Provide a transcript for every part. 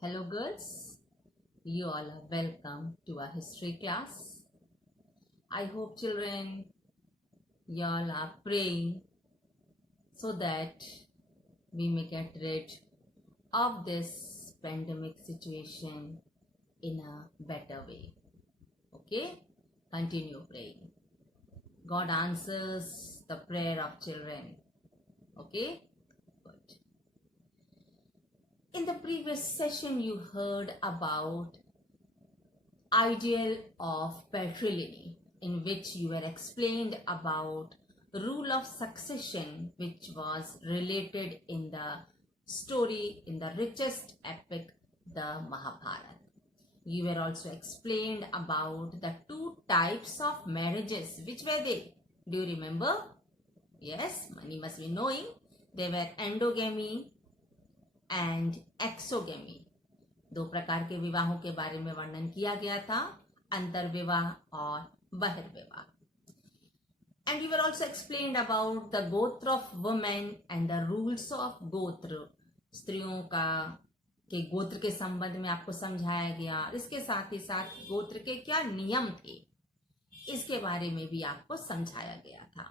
Hello girls, you all are welcome to our history class. I hope children, you all are praying so that we may get rid of this pandemic situation in a better way. Okay, continue praying. God answers the prayer of children. Okay, good. In the previous session you heard about ideal of patrilineal, in which you were explained about rule of succession, which was related in the story in the richest epic, the Mahabharata. You were also explained about the two types of marriages. Which were they? Do you remember? Yes, many must be knowing. They were endogamy and exogamy. दो प्रकार के विवाहों के बारे में वर्णन किया गया था, अंतर्विवाह और बहिर्विवाह. And you were also explained about the गोत्र of women and the rules of गोत्र. स्त्रियों का के गोत्र के संबंध में आपको समझाया गया. इसके साथ ही साथ गोत्र के क्या नियम थे, इसके बारे में भी आपको समझाया गया था.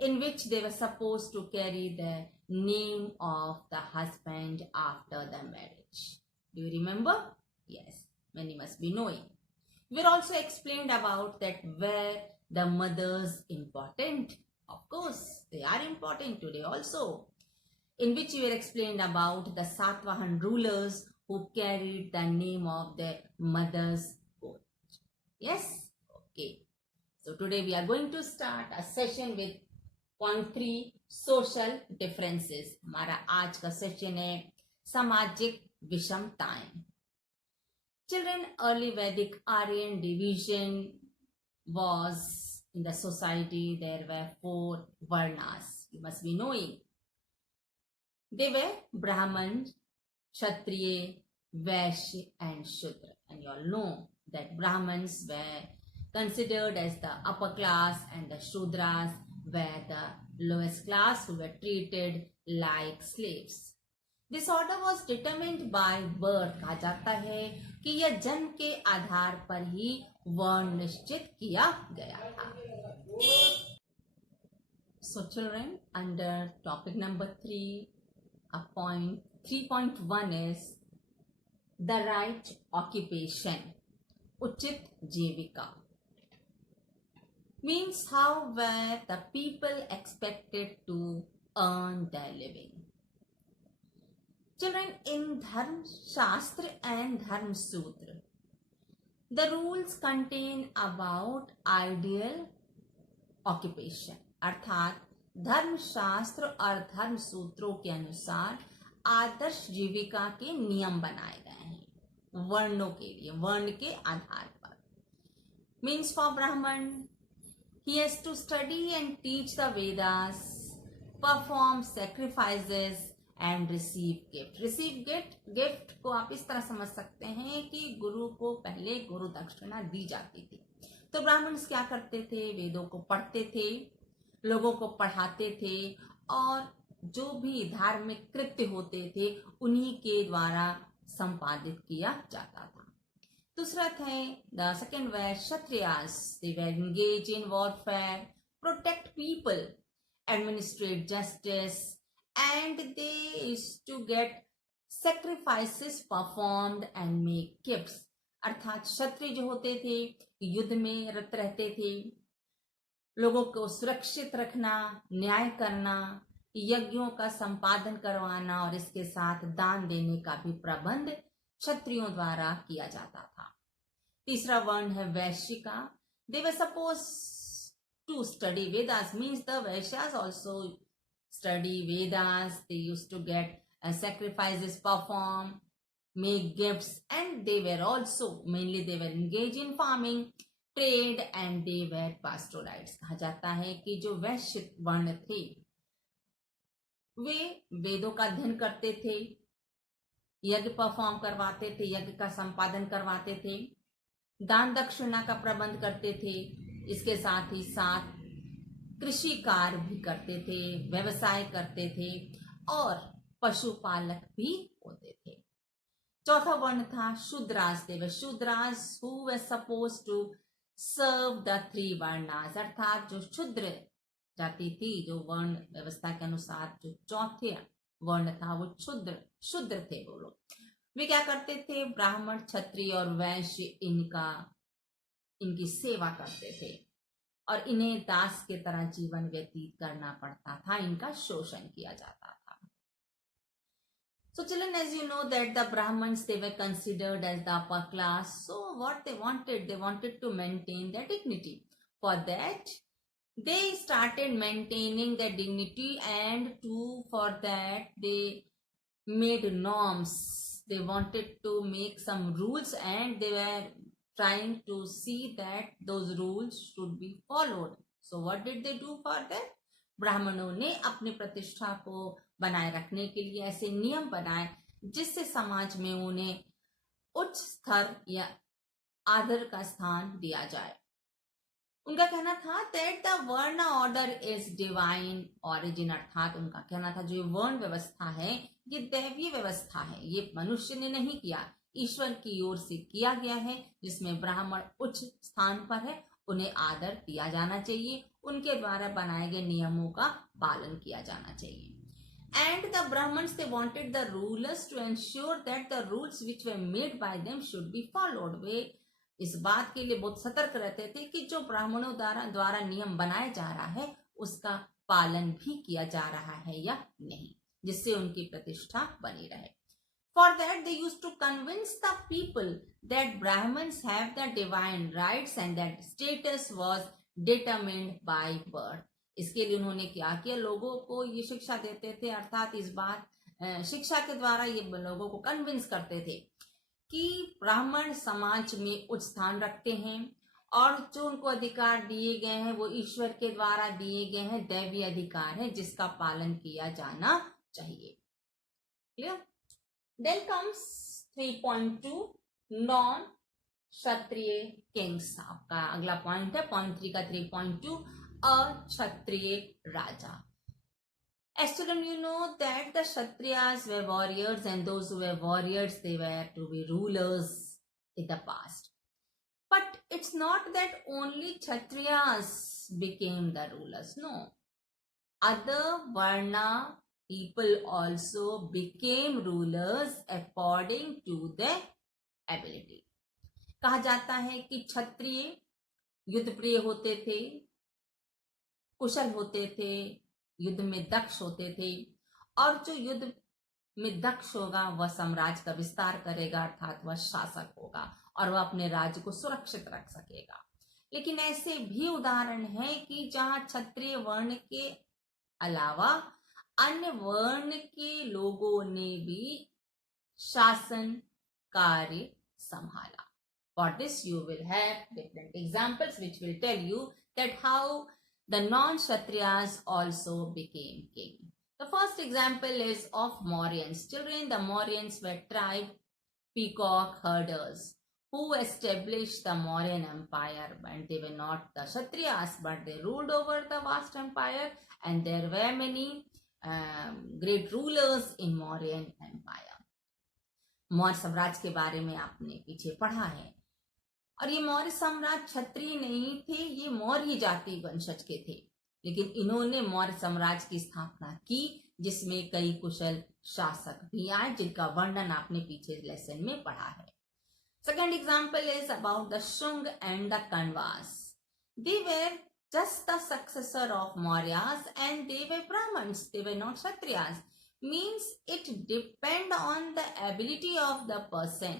In which they were supposed to carry the name of the husband after the marriage. Do you remember? Yes, many must be knowing. We also explained about that where the mothers important. Of course, they are important today also. In which we were explained about the Satvahan rulers who carried the name of their mother's coat. Yes? Okay. So today we are going to start a session with point 3 social differences. हमारा आज का session है सामाजिक विषमताएं. Children, early Vedic Aryan division was in the society. There were 4 varnas. You must be knowing. They were Brahman, Kshatriya, Vaishya and Shudra. And you all know that Brahmins were considered as the upper class and the Shudras were the lowest class, who were treated like slaves. This order was determined by birth. कहा जाता है कि यह जन्म के आधार पर ही वर्ण निश्चित किया गया था. So children, under topic number 3, a point 3.1 is the right occupation. उचित जीविका means how were the people expected to earn their living. Children, in Dharma Shastra and Dharma Sutra, the rules contain about ideal occupation. अर्थात धर्म शास्त्र और धर्म सूत्रों के अनुसार आदर्श जीविका के नियम बनाए गए हैं वर्णों के लिए, वर्ण के आधार पर. Means for Brahman, he has to study and teach the Vedas, perform sacrifices and receive gift. Receive gift को आप इस तरह समझ सकते हैं कि गुरु को पहले गुरु दक्षिणा दी जाती थी. तो ब्राह्मण्स क्या करते थे? वेदों को पढ़ते थे, लोगों को पढ़ाते थे और जो भी धार्मिक कृत्य होते थे उन्हीं के द्वारा संपादित किया जाता था. दूसरा थे the second way Kshatriyas. They were engage in warfare, protect people, administrate justice and they used to get sacrifices performed and make gifts. अर्थात क्षत्रिय जो होते थे युद्ध में रत रहते थे, लोगों को सुरक्षित रखना, न्याय करना, यज्ञों का संपादन करवाना और इसके साथ दान देने का भी प्रबंध क्षत्रियों द्वारा किया जाता था. तीसरा वर्ण है वैश्य का. They were supposed to study Vedas. Means the Vaishyas also study Vedas. They used to get sacrifices performed, make gifts, and they were also mainly they were engaged in farming, trade, and they were pastoralites. कहा जाता है कि जो वैश्य वर्ण थे वे वेदों का अध्ययन करते थे, यज्ञ परफॉर्म करवाते थे, यज्ञ का संपादन करवाते थे, दान दक्षिणा का प्रबंध करते थे, इसके साथ ही साथ कृषि कार्य भी करते थे, व्यवसाय करते थे और पशुपालक भी होते थे. चौथा वर्ण था Shudras, they were Shudras who were supposed to serve the three varnas, अर्थात जो शूद्र जाति थी, जो वर्ण व्यवस्था के अनुसार जो चौथे वर्ण था वो शूद्र थे वो लोग। वे क्या करते थे, ब्राह्मण, क्षत्रिय और वैश्य इनकी सेवा करते थे और इन्हें दास के तरह जीवन व्यतीत करना पड़ता था, इनका शोषण किया जाता था। So children, as you know that the Brahmins, they were considered as the upper class. So what they wanted to maintain their dignity. For that, they started maintaining their dignity, and for that they made norms. They wanted to make some rules, and they were trying to see that those rules should be followed. So what did they do for that? ब्राह्मणों ने अपनी प्रतिष्ठा को बनाए रखने के लिए ऐसे नियम बनाए जिससे समाज में उन्हें उच्च स्तर या आदर का स्थान दिया जाए। उनका कहना था that the वर्ण ऑर्डर इज डिवाइन ऑरिजिन, अर्थात उनका कहना था जो वर्ण व्यवस्था है ये दैवीय व्यवस्था है, ये मनुष्य ने नहीं किया, ईश्वर की ओर से किया गया है, जिसमें ब्राह्मण उच्च स्थान पर है, उन्हें आदर दिया जाना चाहिए, उनके द्वारा बनाए गए नियमों का पालन किया जाना चाहिए। And the Brahmins, they wanted the rulers to ensure that the rules which were made by them should be followed. वे इस बात के लिए बहुत सतर्क रहते थे कि जो ब्राह्मणों द्वारा नियम बनाया जा रहा है उसका पालन भी किया जा रहा है या नहीं, जिससे उनकी प्रतिष्ठा बनी रहे। For that they used to convince the people that Brahmins have the divine rights and that status was determined by birth. इसके लिए उन्होंने क्या किया, लोगों को ये शिक्षा देते थे, अर्थात इस बात शिक्षा के द्वारा ये लोगों को कन्विंस करते थे कि ब्राह्मण समाज में उच्च स्थान रखते हैं और जो उनको अधिकार दिए गए हैं वो ईश्वर के द्वारा दिए गए हैं, दैवीय अधिकार है जिसका पालन किया जाना चाहिए। क्लियर? Then comes 3.2 नॉन क्षत्रिय किंग्स। आपका अगला पॉइंट है पॉइंट 3 का 3.2 अक्षत्रिय राजा। As children, you know that the Kshatriyas were warriors, and those who were warriors, they were to be rulers in the past. But it's not that only Kshatriyas became the rulers. No, other Varna people also became rulers according to their ability. कहा जाता है कि क्षत्रिय युद्ध प्रिय होते थे, कुशल होते थे, युद्ध में दक्ष होते थे, और जो युद्ध में दक्ष होगा वह साम्राज्य का विस्तार करेगा, अर्थात वह शासक होगा और वह अपने राज्य को सुरक्षित रख सकेगा। लेकिन ऐसे भी उदाहरण हैं कि जहां क्षत्रिय वर्ण के अलावा अन्य वर्ण के लोगों ने भी शासन कार्य संभाला। For this you will have different examples which will tell you that how the non-Kshatriyas also became king. The first example is of Mauryans. Children, the Mauryans were tribe peacock herders who established the Mauryan Empire, and they were not the Kshatriyas, but they ruled over the vast empire, and there were many great rulers in Mauryan Empire. Maurya साम्राज्य के बारे में आपने पीछे पढ़ा है, और ये मौर्य साम्राज्य क्षत्रिय नहीं थे, ये मौर्य जाति वंशज के थे, लेकिन इन्होंने मौर्य साम्राज्य की स्थापना की जिसमें कई कुशल शासक भी आए जिनका वर्णन आपने पीछे लेसन में पढ़ा है। Second example is about the Shunga and the Kanvas. They were just the successor of Mauryas and they were Brahmins, they were not Kshatriyas. Means it depend on the ability of the person,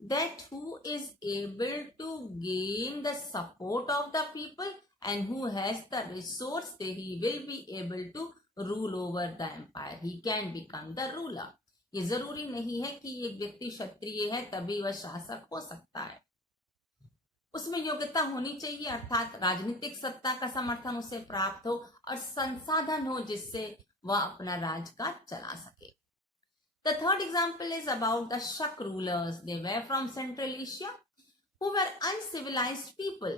that who is able to gain the support of the people and who has the resource, that he will be able to rule over the empire. He can become the ruler. ये जरूरी नहीं है कि एक व्यक्ति क्षत्रिय है तभी वह शासक हो सकता है, उसमें योग्यता होनी चाहिए, अर्थात राजनीतिक सत्ता का समर्थन उसे प्राप्त हो और संसाधन हो जिससे वह अपना राज्य का चला सके। The third example is about the Shak rulers. They were from Central Asia who were uncivilized people.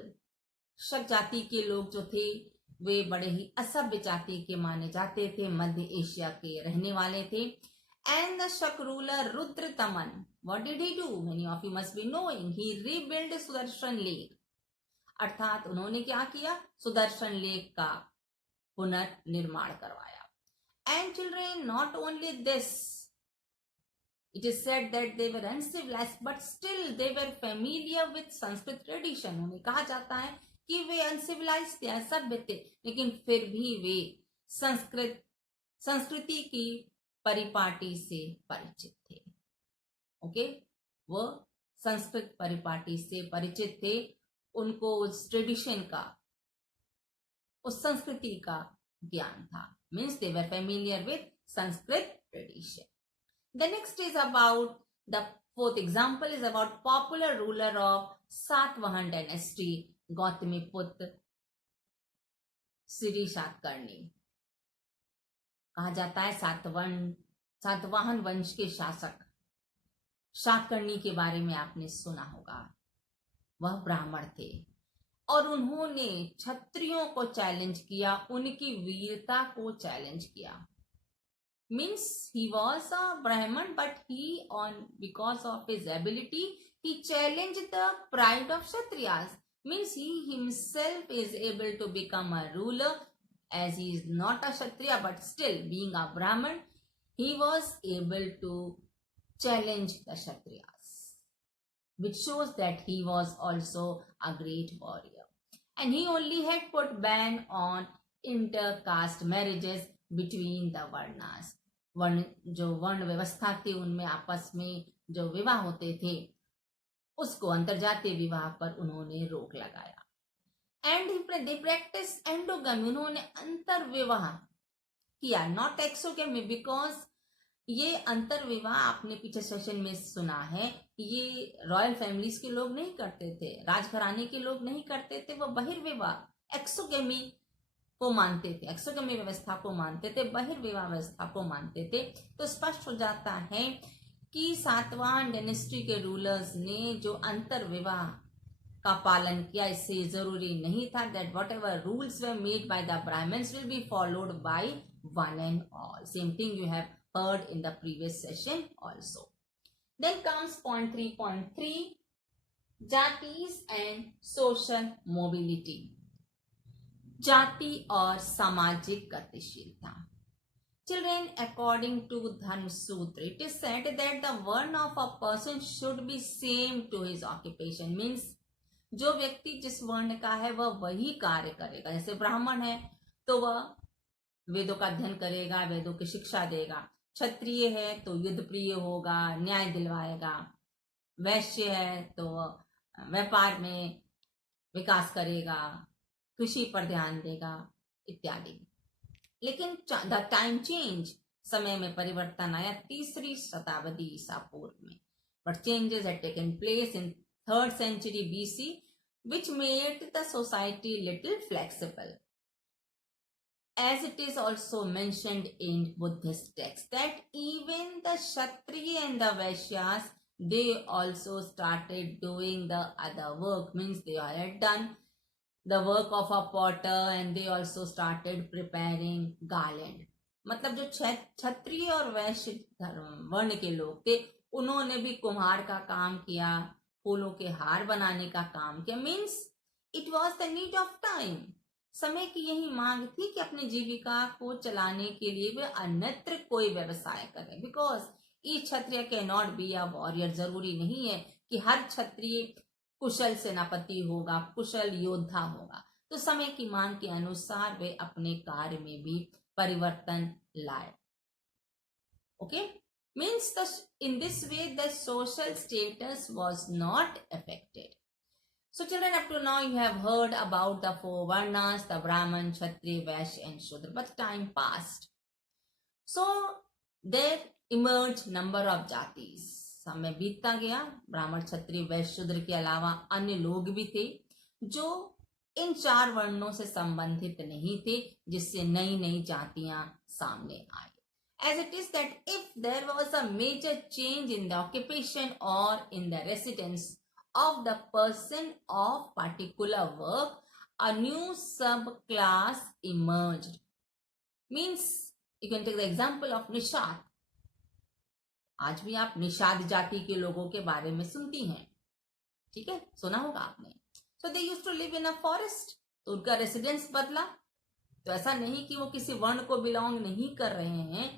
शक जाति के लोग जो थे वे बड़े ही असभ्य जाति के माने जाते थे, मध्य एशिया के रहने वाले थे, And the Shak ruler Rudrataman, what did he do? Many of you must be knowing. He rebuilt Sudarshan Lake. अर्थात उन्होंने क्या किया? सुदर्शन लेक का पुनर्निर्माण करवाया. And children, not only this, it is said that they were uncivilized, but still they were familiar with Sanskrit tradition. उन्हें कहा जाता है कि वे अनसिविलाइज थे, असभ्य थे, लेकिन फिर भी वे संस्कृति की परिपाटी से परिचित थे. ओके, वो संस्कृत परिपाटी से परिचित थे. उनको उस ट्रेडिशन का, उस संस्कृति का ज्ञान था. Means they were familiar with Sanskrit tradition. The next is about, the fourth example is about popular ruler of Satvahan dynasty, Gautamiputra Sri Satkarni. कहा जाता है सातवाहन वंश के शासक सातकर्णी के बारे में आपने सुना होगा. वह ब्राह्मण थे और उन्होंने क्षत्रियों को चैलेंज किया, उनकी वीरता को चैलेंज किया. Means he was a Brahman, but he, because of his ability, he challenged the pride of Kshatriyas. Means he himself is able to become a ruler, as he is not a Kshatriya, but still being a Brahman, he was able to challenge the Kshatriyas, which shows that he was also a great warrior. And he only had put ban on inter-caste marriages between the Varnas. जो वर्ण व्यवस्था थी, उनमें आपस में जो विवाह होते थे, उसको अंतरजातीय विवाह पर उन्होंने रोक लगाया. एंड दे प्रैक्टिस एंडोगमी, उन्होंने अंतर विवाह किया, नॉट एक्सोगमी, बिकॉज ये अंतर विवाह आपने पीछे सेशन में सुना है, ये रॉयल फैमिलीज के लोग नहीं करते थे, राजघराने के लोग नहीं करते थे. वो बहिर्विवाह एक्सोगमी को मानते थे, एक्सोगमी व्यवस्था को मानते थे, बहिर्विवाह व्यवस्था को मानते थे. तो स्पष्ट हो जाता है कि सातवाहन डायनेस्टी के रूलर्स ने जो अंतर विवाह का पालन किया, इससे जरूरी नहीं था that whatever rules were made by the Brahmins will be followed by one and all. Same thing you have heard in the previous session also. Then comes point 3.3, जातिस and social mobility. जाति और सामाजिक गतिशीलता. Children, according to Dharma Sutra, it is said that the worn of a person should be same to his occupation. Means जो व्यक्ति जिस वर्ण का है वह वही कार्य करेगा. जैसे ब्राह्मण है तो वह वेदों का अध्ययन करेगा, वेदों की शिक्षा देगा. क्षत्रिय है तो युद्ध प्रिय होगा, न्याय दिलवाएगा. वैश्य है तो व्यापार में विकास करेगा, कृषि पर ध्यान देगा, इत्यादि. लेकिन द टाइम चेंज, समय में परिवर्तन आया 3री शताब्दी ईसा पूर्व में. But changes had taken place in 3rd century BC, which made the society little flexible. As it is also mentioned in Buddhist texts that even the Kshatriya and the Vaishyas, they also started doing the other work. Means they had done the work of a potter and they also started preparing garland. मतलब जो क्षत्रिय और वैश्य वर्ण के लोग थे, उन्होंने भी कुम्हार का काम किया, फूलों के हार बनाने का काम किया. Means it was the need of time. समय की यही मांग थी कि अपनी जीविका को चलाने के लिए वे अन्यत्र कोई व्यवसाय करें. Because each Kshatriya can not be a warrior. जरूरी नहीं है कि हर क्षत्रिय कुशल सेनापति होगा, कुशल योद्धा होगा. तो समय की मांग के अनुसार वे अपने कार्य में भी परिवर्तन लाए. Okay, means in this way the social status was not affected. So children, up to now you have heard about the 4 Varnas, the Brahman, Kshatriya, Vaishya and Shudra. But time passed. So there emerged number of jatis. समय बीतता गया. ब्राह्मण, क्षत्रिय, वैश्य, शूद्र के अलावा अन्य लोग भी थे जो इन 4 वर्णों से संबंधित नहीं थे, जिससे नई नई जातियां सामने आई. As it is that if there was a major change in the occupation or in the residence of the person of particular work, a new subclass emerged. Means you can take the example of Nishat. आज भी आप निषाद जाति के लोगों के बारे में सुनती हैं, ठीक है, सुना होगा आपने। So they used to live in a forest, तो उनका रेसिडेंस बदला। तो ऐसा नहीं कि वो किसी वर्ण को बिलोंग नहीं कर रहे हैं,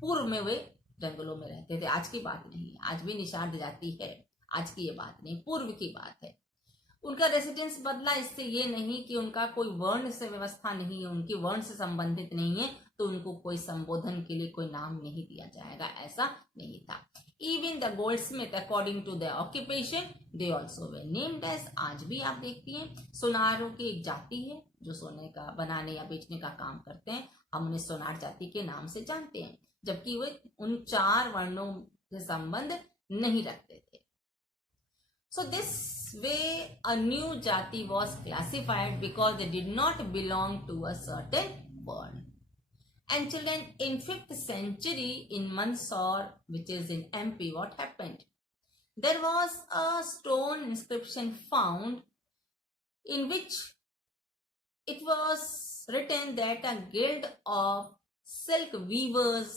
पूर्व में वे जंगलों में रहते थे, आज की बात नहीं है, आज भी निषाद जाति है, आज की ये बात नहीं, पूर्व की बात है। उनका रेसिडेंस बदला, इससे ये नहीं कि उनका कोई वर्ण से व्यवस्था नहीं है, उनकी वर्ण से संबंधित नहीं है, तो उनको कोई संबोधन के लिए कोई नाम नहीं दिया जाएगा, ऐसा नहीं था। Even the goldsmith according to the occupation they also were named as, आज भी आप देखती हैं सोनारों की एक जाति है जो सोने का बनाने या बेचने का काम करते हैं, हम उन्हें सोनार जाति के नाम से जानते हैं, जबकि वे उन 4 वर्णों से संबंध नहीं रखते थे। So this way a new jati was classified because they did not belong to a certain word. And children, in 5th century in Mandsaur, which is in MP, what happened? There was a stone inscription found in which it was written that a guild of silk weavers,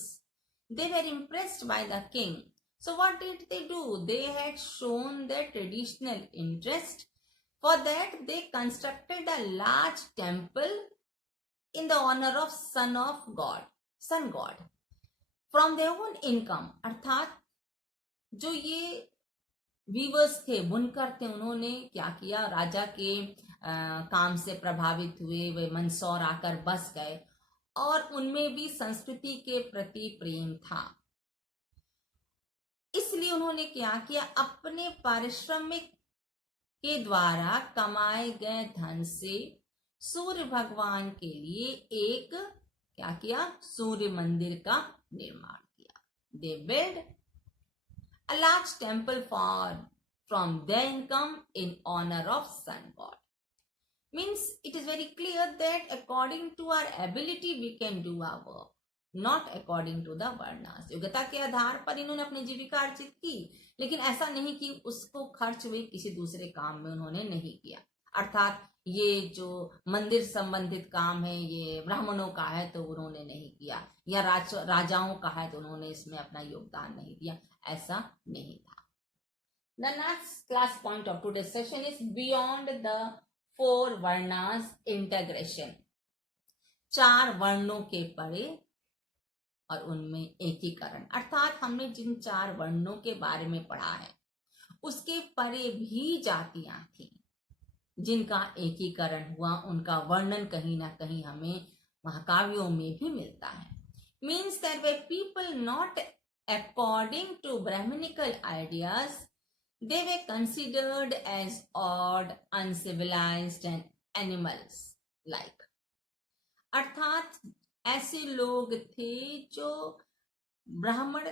they were impressed by the king. So what did they do? They had shown their traditional interest. For that, they constructed a large temple in the honor of sun god, from their own income. अर्थात जो ये viewers थे, बुनकर थे, उन्होंने क्या किया, राजा के काम से प्रभावित हुए, वे मंदसौर आकर बस गए और उनमें भी संस्कृति के प्रति प्रेम था। इसलिए उन्होंने क्या किया, अपने पारिश्रमिक के द्वारा कमाए गए धन से सूर्य भगवान के लिए एक क्या किया, सूर्य मंदिर का निर्माण किया। They build a large temple from their income in honour of sun god. Means it is very clear that according to our ability we can do our work, not according to the varnas. योग्यता के आधार पर इन्होंने अपनी जीविका अर्जित की, लेकिन ऐसा नहीं कि उसको खर्च वे किसी दूसरे काम में उन्होंने नहीं किया। अर्थात ये जो मंदिर संबंधित काम है ये ब्राह्मणों का है तो उन्होंने नहीं किया, या राजाओं का है तो उन्होंने इसमें अपना योगदान नहीं दिया, ऐसा नहीं था। The next class point of today's session is beyond the 4 varnas integration, 4 वर्णों के परे और उनमें एकीकरण। अर्थात हमने जिन 4 वर्णों के बारे में पढ़ा है उसके परे भी जातियां थी जिनका एकीकरण हुआ, उनका वर्णन कहीं ना कहीं हमें महाकाव्यों में भी मिलता है। मीन्स दैट वे people not according to Brahmanical ideas, they were considered as odd, uncivilised and animals like. अर्थात ऐसे लोग थे जो ब्राह्मण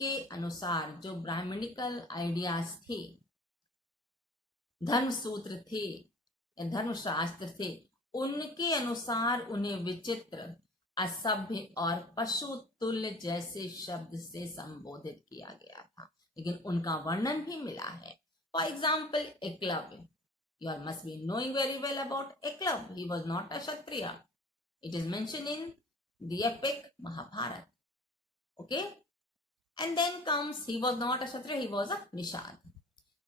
के अनुसार, जो ब्राह्मणिकल आइडियाज थे, धर्म सूत्र थे, धर्मशास्त्र थे, उनके अनुसार उन्हें विचित्र, असभ्य और पशु तुल्य जैसे शब्द से संबोधित किया गया था, लेकिन उनका वर्णन भी मिला है। For example Eklavya, you all must be knowing very well about Eklavya. He was not a Kshatriya. It is mentioned in the epic Mahabharata. Okay? And then comes, he was not a Kshatriya, he was a Nishad.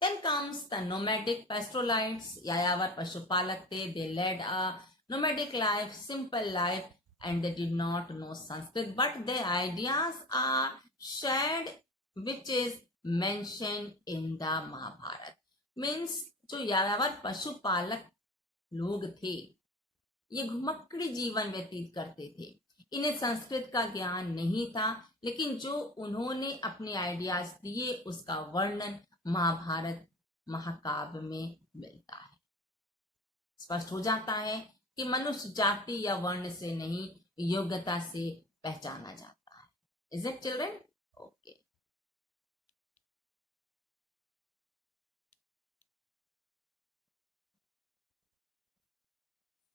Then comes the nomadic pastoralites, Yayavar Pashupalak, they led a nomadic life, simple life, and they did not know Sanskrit, but their ideas are shared, which is mentioned in the Mahabharata. Means जो यायावर पशुपालक लोग थे ये घुमक्कड़ी जीवन व्यतीत करते थे, इन्हें संस्कृत का ज्ञान नहीं था, लेकिन जो उन्होंने अपने आइडियाज दिए उसका वर्णन महाभारत महाकाव्य में मिलता है। स्पष्ट हो जाता है कि मनुष्य जाति या वर्ण से नहीं, योग्यता से पहचाना जाता है। Is it children? ओके।